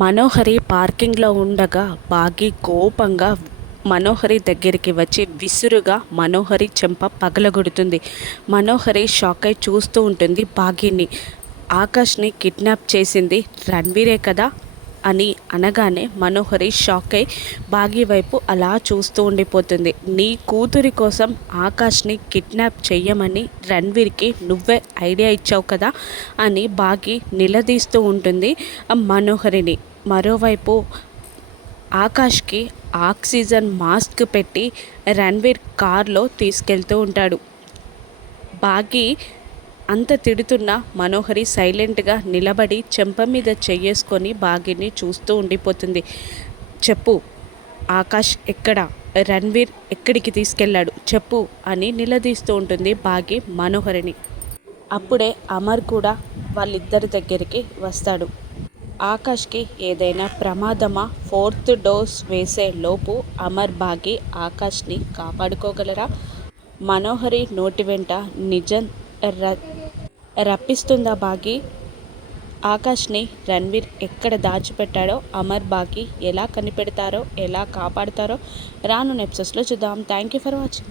మనోహరి పార్కింగ్లో ఉండగా బాగి కోపంగా మనోహరి దగ్గరికి వచ్చి విసురుగా మనోహరి చెంప పగలగొడుతుంది. మనోహరి షాక్ అయి చూస్తూ ఉంటుంది బాగిని. ఆకాష్ని కిడ్నాప్ చేసింది రణ్వీరే కదా అని అనగానే మనోహరి షాక్ అయి బాగి వైపు అలా చూస్తూ ఉండిపోతుంది. నీ కూతురి కోసం ఆకాష్ని కిడ్నాప్ చెయ్యమని రణ్వీర్కి నువ్వే ఐడియా ఇచ్చావు కదా అని బాగి నిలదీస్తూ ఉంటుంది మనోహరిని. మరోవైపు ఆకాష్కి ఆక్సిజన్ మాస్క్ పెట్టి రణ్వీర్ కార్లో తీసుకెళ్తూ ఉంటాడు. బాగి అంత తిడుతున్న మనోహరి సైలెంట్గా నిలబడి చెంప మీద చెయ్యేసుకొని బాగిని చూస్తూ ఉండిపోతుంది. చెప్పు, ఆకాష్ ఎక్కడ, రణ్వీర్ ఎక్కడికి తీసుకెళ్ళాడు చెప్పు అని నిలదీస్తూ ఉంటుంది బాగి మనోహరిని. అప్పుడే అమర్ కూడా వాళ్ళిద్దరి దగ్గరికి వస్తాడు. ఆకాష్కి ఏదైనా ప్రమాదమా, 4th డోస్ వేసే లోపు అమర్ బాగి ఆకాష్ని కాపాడుకోగలరా? మనోహరి నోటి వెంట నిజం రప్పిస్తుందా బాగి? ఆకాష్ని రణ్వీర్ ఎక్కడ దాచిపెట్టాడో అమర్ బాగి ఎలా కనిపెడతారో, ఎలా కాపాడుతారో రానున్న ఎపిసోడ్స్లో చూద్దాం. Thank you for watching.